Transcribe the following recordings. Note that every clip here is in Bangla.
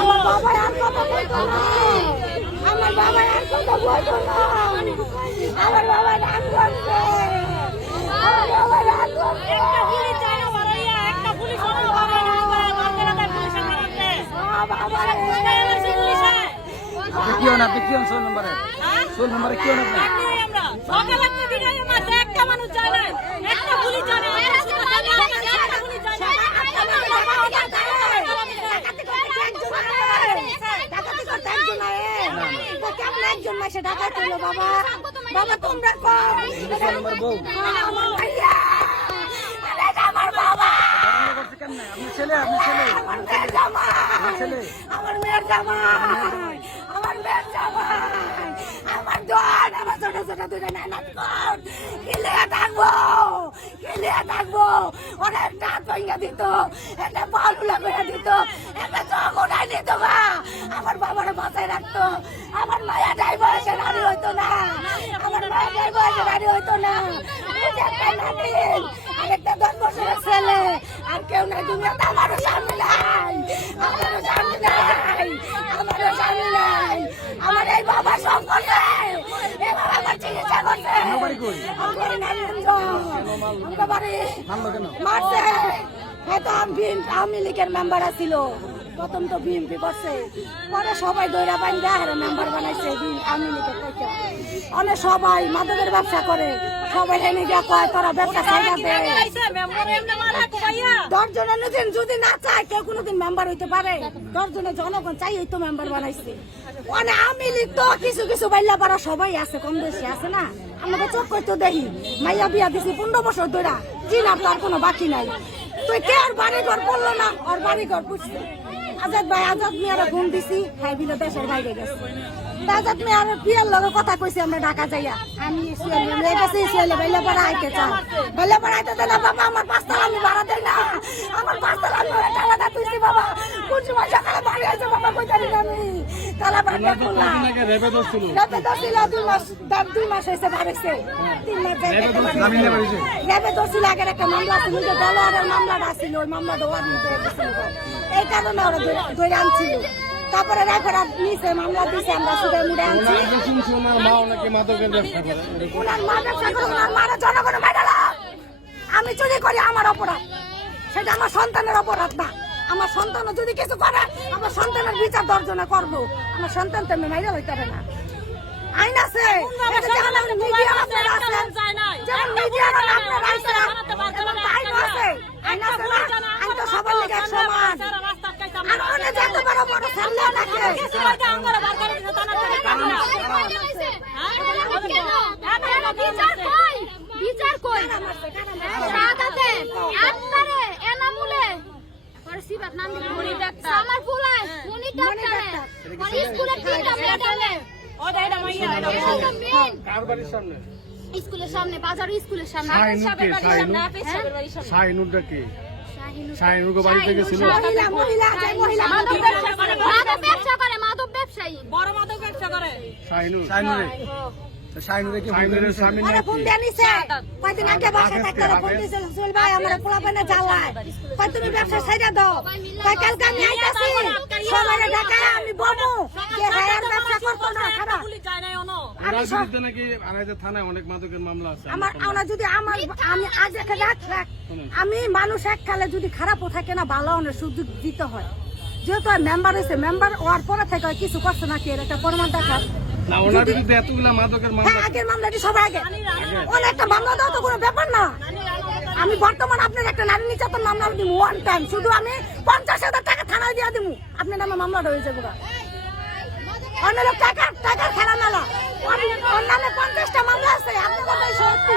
আমার বাবা আর কথা বলতো না। আমার বাবা রাগ করছে, আমার বাবা রাগ করছে। একটা পুলিশ যায় না মারাইয়া, একটা পুলিশ না মারাইয়া মারতে না পুলিশ মারতে। বাবা রে কি হন আপনি, কি হন সোল নম্বরে? সোল নম্বরে কি হন আপনি? আমরা সকালে ভিডিও মারতে একটা মানুষ যায় না, একটা পুলিশ যায় না, একটা পুলিশ যায় না, একজন মাসে ঢাকা করলো। বাবা বাবা তোমরা আমার বাবা ছেলে আমার মেয়ের জামাই, আমার মেয়ের জামাই, আমার মেয়ের জামাই, আমার দোয়ার, আমার ছোট ছোট দুটো নানাত কর কিলিয়া থাকবো, কিলিয়া থাকবো। ওরা একটা হাত ভেঙে দিত, একটা পালুলা করে দিত, একটা চোখ উঠাই দিত। মা আমার বাবার বাঁচায় রাখতো। আমার মায়া যাই বয়সে নারী হইতো না, আমার মায়া যাই বয়সে নারী হইতো না। একটা নাতিন, আরেকটা 10 বছরের ছেলে, আর কেউ নাই দুনিয়াতে। আমারও স্বামী নাই, আমারও স্বামী নাই, আমারও স্বামী নাই। আমার এই বাবা সব করছে, এই বাবা আমার চিকিৎসা করছে। আমার নারায়ণগঞ্জ, আমার বাড়ি মারছে। হয়তো আওয়ামী লীগের মেম্বার ছিল, প্রথম তো বিএনপি করছে, পরে সবাই দৈরা বান্ধা হারে মেম্বার বানাইছে আওয়ামী লীগের থেকে। অনেক সবাই মাদকের ব্যবসা করে, সবাই এনে গিয়া কয় তোরা ব্যবসা ছাইড়া দে। 10 জনের যদি না চায় কেউ কোনোদিন মেম্বার হইতে পারে, 10 জনের জনগণ চাই এই তো মেম্বার বানাইছে। অনেক আওয়ামী লীগ তো কিছু কিছু বাইল্লা পাড়া সবাই আছে, কম বেশি আছে না। আমাকে চোখ করতে দেখি মাইয়া বিয়া দিছি 15 বছর ধরে, চিনার তো আর কোনো বাকি নাই। তুই কে আর বাড়ি ঘর পড়লো না, ওর বাড়ি ঘর পুষছে। আজাদ ভাই, আজাদ মিয়ারা ফোন দিছি, হ্যাঁ বিলে দেশের বাইরে গেছে। আজাদ মিয়ার বিয়ের লগে কথা কইছি আমরা ঢাকা যাইয়া। আমি বাইলে পাড়া আইতে চাই, বাইলে পাড়া আইতে দেয় না। বাবা আমার 5 তালা আমি ভাড়া দেয় না, আমার 5 তালা আমি টালাটা তুইছি। বাবা কোন সময় সকালে বাড়ি আছে বাবা কই জানি না। আমি তালা বাড়ি করলাম, রেবে দছিল 2 মাস হয়েছে বাড়িছে, 3 মাস রেবে দছিল। আগের একটা মামলা ছিল, যে দলওয়ারের মামলাটা ছিল, ওই মামলাটা ওয়ার নিতে গেছিল, এই কারণে ওরা ধরে আনছিল। তারপরে রেফারেন্ট নিছে, মামলা দিছে, আমরা সুদে মুড়ে আনছি। আমি চুরি করি, আমার অপরাধ, সেটা আমার সন্তানের অপরাধ না। আমার সন্তান যদি কিছু করে, আমার সন্তানের বিচার 10 জনে করবো। আমার সন্তান তো মাইরা হইতে পারে না, আইন আছে। সবার লেগে সমান। বিচার কই সাদাতে আপনারে এনামুলে পরিসিবাত নাম মনি ডাক্তার আমার ফুলাই মনি ডাক্তার স্কুলের তিনটা মেডালে ও দাইডা মাইয়া কার বাড়ির সামনে, স্কুলের সামনে, বাজার স্কুলের সামনে। সাহেবের বাড়ির সামনে, আফিস সাহেবের বাড়ির সামনে। শাহিনুরটা কি? শাহিনুর বাড়ি থেকে ছিল মাদক ব্যবসা করে, মাদক ব্যবসায়ী, বড় মাদক ব্যবসা করে শাহিনুর। শাহিনুরে কি শাহিনুরের স্বামী আরে ফোন দিয়ে নিছে, কয়দিন আগে বাসা থাকতে ফোন দিছে, সুল ভাই আমরা পোলাপানে জ্বালায়, কয় তুমি ব্যবসা ছাইড়া দাও, কয় কালকে আমি আইতাছি সবারে ঢাকা আমি বমু যে হায়ার ব্যবসা করতে না। খারাপ পুলিশ যায় না ওনো, ওরা বিরুদ্ধে নাকি আনাইতে থানায় অনেক মাদকের মামলা আছে। আমার ওনা যদি আমি আজ একটা রাখ আমি মানুষ এককালে যদি খারাপও থাকে না, ভালো অনেক সুযোগ দিতে হয়। যেহেতু মেম্বার হয়েছে, মেম্বার হওয়ার পরে থেকে কিছু করছে নাকি এর একটা প্রমাণ দেখার না। ওনার বিরুদ্ধে এতগুলা মাদকের মামলা, আগের মামলাটি সবাই আগে ওনার একটা মামলা দেওয়া তো কোনো ব্যাপার না। আমি বর্তমান আপনার একটা নারী নির্যাতন মামলা দিব, 1 টাইম শুধু আমি 50,000 টাকা থানায় দিয়ে দিব, আপনার নামে মামলাটা হয়ে যাবে। অন্য টাকার খেলা মেলা, ওর নামে 50টা মামলা আছে, আপনার কথা সত্যি।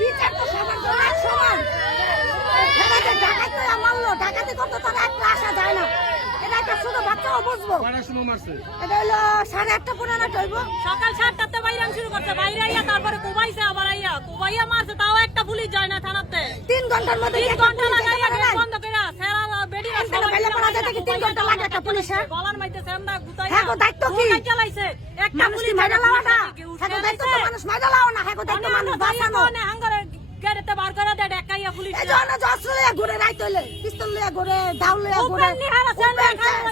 বিচার তো সবার জন্য সমান। ডাকাতে মারলো, ডাকাতি করতে তো একটা আসা যায় না, এটা একটা ছোট বাচ্চাও বুঝবে। বাজবো কয়টার সময় মারছে? এটা হলো 8:30 পুরানো হইব সকাল 7টাতে বাইরাম শুরু করছে, বাইরে আইয়া তারপরে কোবাইছে, আবার আইয়া কোবাইয়া মারছে, তাও একটা পুলিশ যায় না থানাতে। 3 ঘন্টার মধ্যে 3 ঘন্টা লাগাইয়া গেট বন্ধ কইরা সেরা বেডিরা এখানে ফেলে পড়া যায় কি 3 ঘন্টা লাগে একটা পুলিশে? গলার মাইতে সেন্দা গুতাইয়া হ্যাঁ গো, দায়িত্ব কি? গুতাই চালাইছে একটা মানুষ কি পুলিশ মাইরা লাও না? উঠে হ্যাঁ গো, দায়িত্ব তো দিছে। মানুষ মাইরা লাও না, হ্যাঁ গো, দায়িত্ব মানুষ বাঁচানো। হাঙ্গারে গেটে বার করে দেয় ঢাকাইয়া পুলিশ। এই জন্য অস্ত্র লইয়া ঘুরে রাইত হইলে, পিস্তল লইয়া ঘুরে, দাও লইয়া ঘুরে, উপেন নিহারা সেন্দা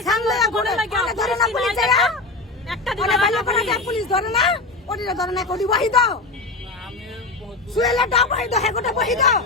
সান লইয়া ঘুরে, ওরে ধরে না পুলিশ যায়, একটা ওরে দিন বাইরে পড়া যায় পুলিশ ধরে না, ওরে ধরে না, কোডি বহি দাও, সুয়েলা দাও বহি দাও, হ্যাঁ গোটা বহি দাও।